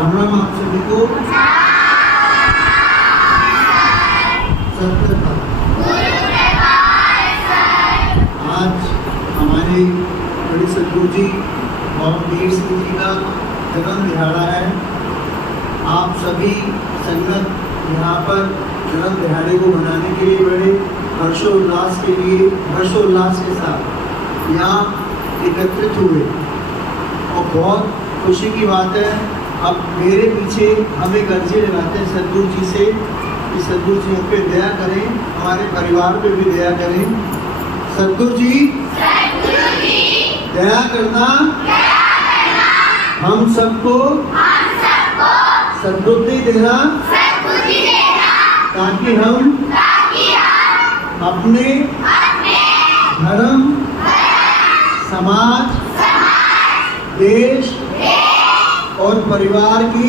राम राम आप सभी को। सत्यता आज हमारे बड़े सदगुरु जी बाबा वीर सिंह जी का जन्म दिहाड़ा है। आप सभी संगत यहाँ पर जन्म दिहाड़े को मनाने के लिए बड़े हर्षोल्लास के साथ यहाँ एकत्रित हुए और बहुत खुशी की बात है। अब मेरे पीछे हम एक अर्जी लगाते हैं सदगुरु जी से कि सदगुरु जी हम पे दया करें, हमारे परिवार पे भी दया करें। सदगुरु जी दया करना, हम सबको सद्बुद्धि देना ताकि हम अपने धर्म, समाज, देश और परिवार की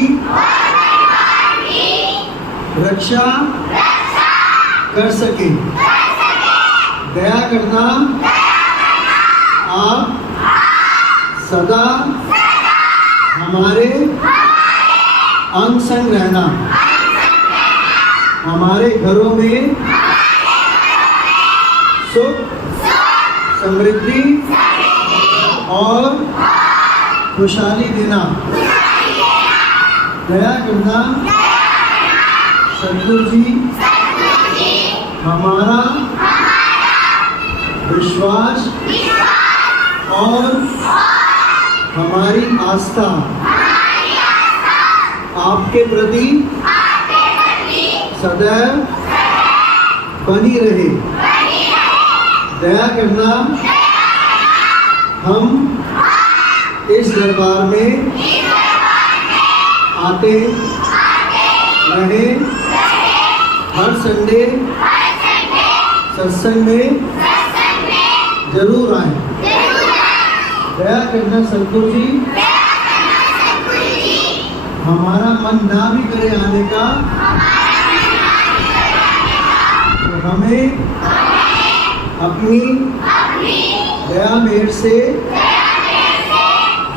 रक्षा कर सके। दया करना, आप सदा हमारे अंग संग रहना, हमारे घरों में सुख, समृद्धि और खुशहाली देना। दया करना सदगुरु जी हमारा विश्वास और हमारी आस्था आपके प्रति सदैव बनी रहे। दया करना, हम इस दरबार में आते रहे, हर संडे सत्संग में जरूर आए। दया करना सदगुरु जी हमारा मन ना भी करे आने का, तो हमें अपनी दया मेहर से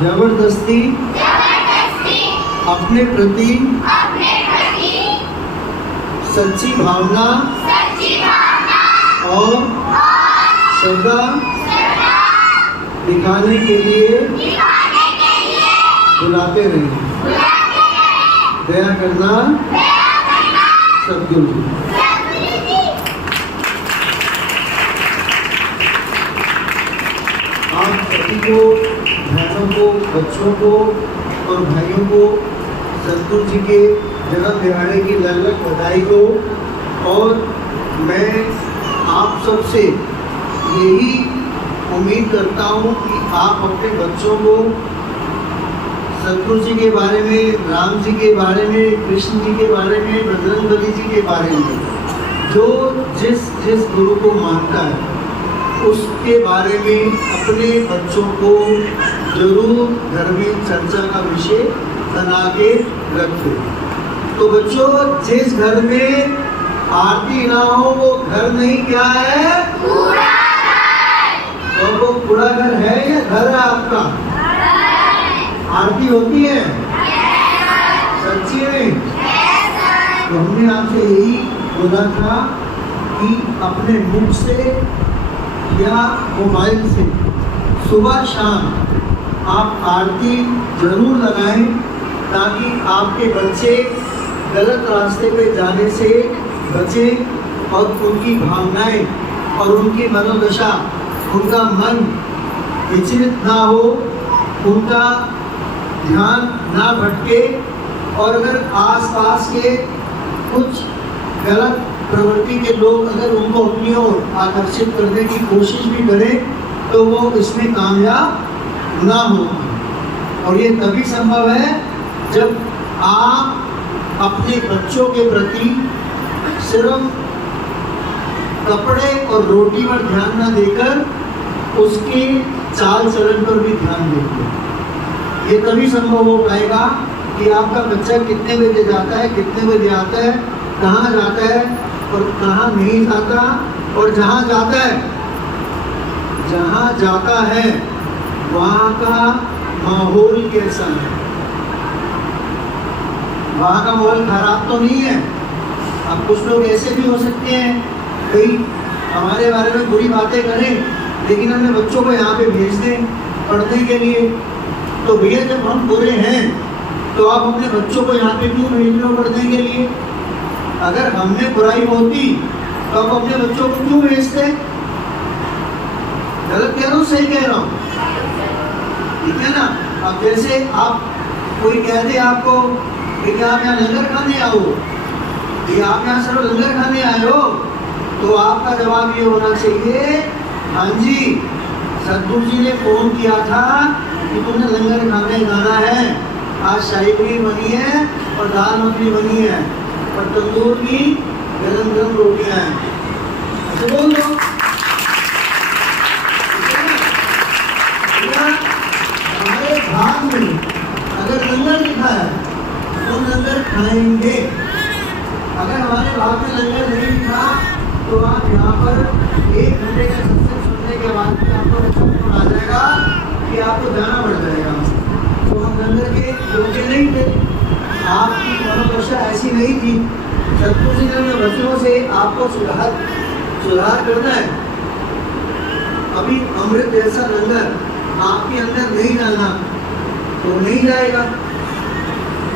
जबरदस्ती अपने प्रति सच्ची भावना और श्रद्धा दिखाने के लिए बुलाते रहिए। दया करना सदगुरु जी। आप सभी को, बहनों को, बच्चों को और भाइयों को सदगुरु जी के जन्म दिहाड़े की लग बधाई हो। और मैं आप सबसे यही उम्मीद करता हूँ कि आप अपने बच्चों को सदगुरु जी के बारे में, राम जी के बारे में, कृष्ण जी के बारे में, बजरंगबली जी के बारे में, जो जिस गुरु को मानता है उसके बारे में अपने बच्चों को जरूर घर में चर्चा का विषय बना के रखें। तो बच्चों, जिस घर में आरती ना हो वो घर नहीं क्या है? कूड़ा घर। तो वो कूड़ा घर है या घर है आपका? आरती होती है? सच्ची में? तो हमने आपसे यही बोला था कि अपने मुख से या मोबाइल से सुबह शाम आप आरती जरूर लगाएं ताकि आपके बच्चे गलत रास्ते पे जाने से बचे और उनकी भावनाएं और उनकी मनोदशा, उनका मन विचलित ना हो, उनका ध्यान ना भटके। और अगर आसपास के कुछ गलत प्रवृत्ति के लोग अगर उनको अपनी ओर आकर्षित करने की कोशिश भी करें तो वो इसमें कामयाब ना हो। और ये तभी संभव है जब आप अपने बच्चों के प्रति सिर्फ कपड़े और रोटी पर ध्यान न देकर उसके चाल चलन पर भी ध्यान देंगे। ये तभी संभव हो पाएगा कि आपका बच्चा कितने बजे जाता है, कितने बजे आता है, कहाँ जाता है और कहाँ नहीं जाता, और जहाँ जाता है वहाँ का माहौल कैसा है। वहाँ का माहौल खराब तो नहीं है। अब कुछ लोग ऐसे भी हो सकते हैं कई हमारे बारे में बुरी बातें करें, लेकिन अपने बच्चों को यहाँ पे भेज दें पढ़ने के लिए। तो भैया जब हम बुरे हैं तो आप अपने बच्चों को यहाँ पे क्यों भेज रहे हो पढ़ने के लिए? अगर हमने बुराई होती तो आप अपने बच्चों को क्यों भेजते? गलत कह रहा हूँ सही कह रहा हूँ? ठीक है ना। अब जैसे आप कोई कहते आपको कि आप यहाँ लंगर खाने आओ, ये आप यहाँ सिर्फ लंगर खाने आए हो, तो आपका जवाब ये होना चाहिए, हाँ जी सतगुरु जी ने फोन किया था कि तुमने लंगर खाने जाना है। आज शाही पनीर बनी है और दाल मखनी बनी है और तंदूर की गरम गरम रोटियां हैं। अच्छा बोल दो। हमारे भाग में अगर लंगर लिखा है तो लंगर खाएंगे। अगर हमारे भाग में लंगर नहीं लिखा तो आप यहाँ पर 1 घंटे का सत्संग सुनने के बाद भी आपको फोन आ जाएगा कि आपको जाना पड़ जाएगा। तो हम लंगर के योग्य नहीं थे, आपकी मनोदशा ऐसी नहीं थी। सतगुरु जी ने बच्चों से आपको सुधार करना है। अभी अमृत जैसा लंगर आपके अंदर नहीं डालना तो नहीं जाएगा।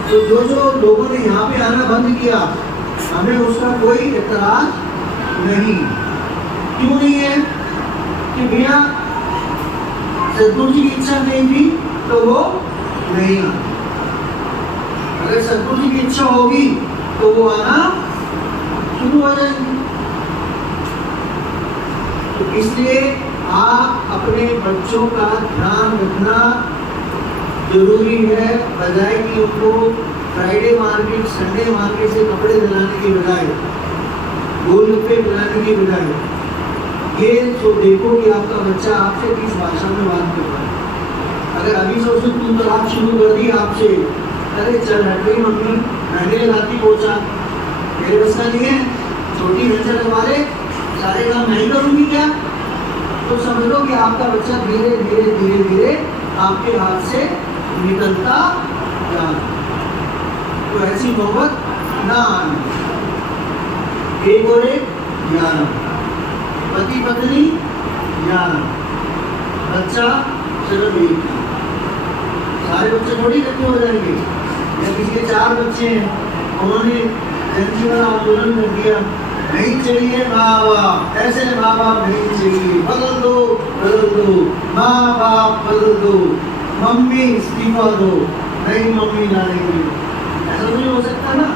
तो जो लोगों ने यहाँ पे आना बंद किया, हमें उसका कोई एतराज नहीं। क्यों नहीं है? कि भैया सतगुरु जी की इच्छा नहीं थी तो वो नहीं आना। अगर सतगुरु जी की इच्छा होगी तो वो आना शुरू हो जाएंगे। तो इसलिए आप अपने बच्चों का ध्यान रखना जरूरी है। बजाय कि उनको फ्राइडे मार्केट संडे मार्केट से कपड़े दिलाने की बजाय, गोलगप्पे दिलाने की बजाय, ये तो देखो कि आपका बच्चा आपसे किस भाषा में बात कर रहा है। अगर अभी से उसने तुम तलाक शुरू कर दी आपसे, अरे चल हट गई मम्मी, मैंने लगाती पोछा, मेरे बस का नहीं है, छोटी नजर तुम्हारे सारे काम नहीं करूंगी क्या? तो समझ लो कि आपका बच्चा धीरे धीरे धीरे धीरे आपके हाथ से निकलता जा रहा। तो ऐसी नौबत ना आनी। एक और एक 11, पति पत्नी 11, बच्चा सिर्फ 1। सारे बच्चे थोड़ी इकट्ठे हो जाएंगे। या किसी के 4 बच्चे हैं, उन्होंने जनजीवन आंदोलन कर दिया, नहीं चाहिए माँ बाप, ऐसे माँ बाप नहीं चाहिए, बदल दो माँ बाप बदल दो, मम्मी इस्तीफा दो, नहीं मम्मी जानेगी। ऐसा नहीं हो सकता ना।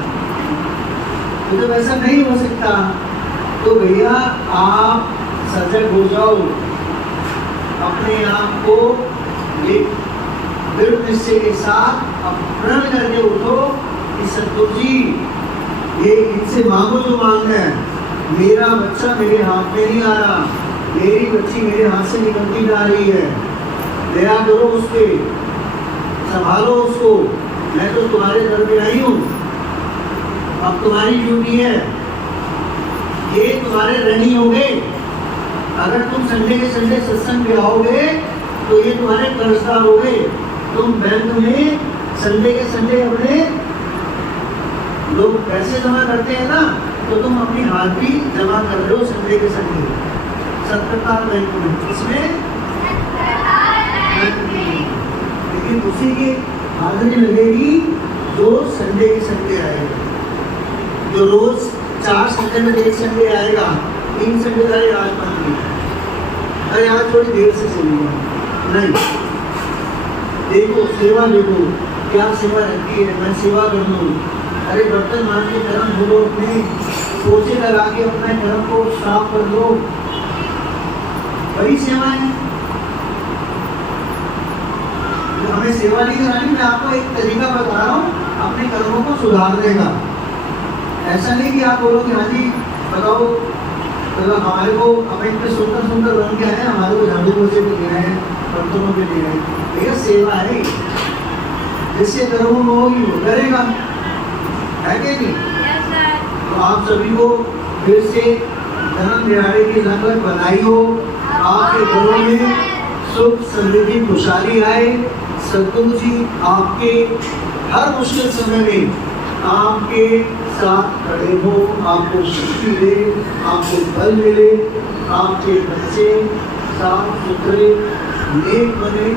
तो जब ऐसा नहीं हो सकता तो भैया आप सजग हो जाओ, अपने आप को एक दृढ़ निश्चय के साथ प्रण करके उठो कि सतगुरु जी ये इनसे मांगो जो मांगना है। मेरा बच्चा मेरे हाथ में नहीं आ रहा, मेरी बच्ची मेरे हाथ से निकलती जा रही है, दया करो उस पर, संभालो उसको। मैं तो तुम्हारे घर में आई हूँ, अब तुम्हारी ड्यूटी है, ये तुम्हारे ऋणी होंगे। अगर तुम संडे के संडे सत्संग पे आओगे तो ये तुम्हारे कर्जदार होंगे। तुम बैंक में संडे के संडे अपने लोग पैसे जमा करते हैं ना, तो तुम अपनी हाजिरी जमा कर रहे हो संडे के संडे सत्कार बैंक में। इसमें लेकिन उसी की हाजिरी लगेगी जो संडे के संडे आएगा, जो रोज 4 संडे में 1 संडे आएगा, 3 संडे का आज बंद नहीं, अरे आज थोड़ी देर से चलेगा नहीं। देखो सेवा देखो क्या सेवा रहती है, मैं सेवा कर लूँ। अरे बर्तन मान के कर्म धो, अपने पोछे लगा के अपने कर्म को साफ कर लो, बड़ी सेवा है। तो हमें सेवा नहीं करानी, मैं आपको एक तरीका बता रहा हूँ अपने कर्मों को सुधारने का। ऐसा नहीं कि आप बोलोगे हाँ जी बताओ, तो हमारे को हमें इतने सुंदर सुंदर रंग क्या है, हमारे को झाड़ू पोछे भी दे रहे हैं, बर्तनों पे दे रहे हैं। भैया सेवा है, जिसके कर्मों में होगी वो करेगा, है कि नहीं? तो आप सभी को फिर से जन्म दिहाड़े की लगभग बधाई हो। आपके घरों में सुख समृद्धि खुशहाली आए। सतगुरु जी आपके हर मुश्किल समय में आपके साथ खड़े हो, आपको शक्ति दे, आपको बल मिले, आपके बच्चे साफ सुथरे नेक बने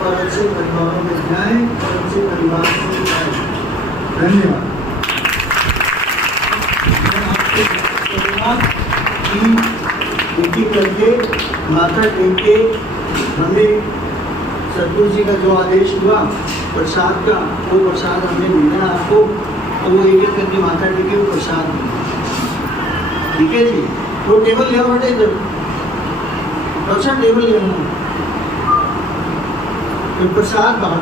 और अच्छे परिवारों में जाएं और अच्छे परिवार से जाएं। धन्यवाद। मैं आपसे करूँगा कि मीटिंग करके माथा टेक के हमें सतगुरु जी का जो आदेश हुआ प्रसाद का, वो प्रसाद हमने देना है आपको, और वो एक एक करके माथा टेके वो प्रसाद देना। ठीक है जी? वो टेबल ले आओ बेटे इधर, अच्छा टेबल ले आओ, प्रसाद बाहर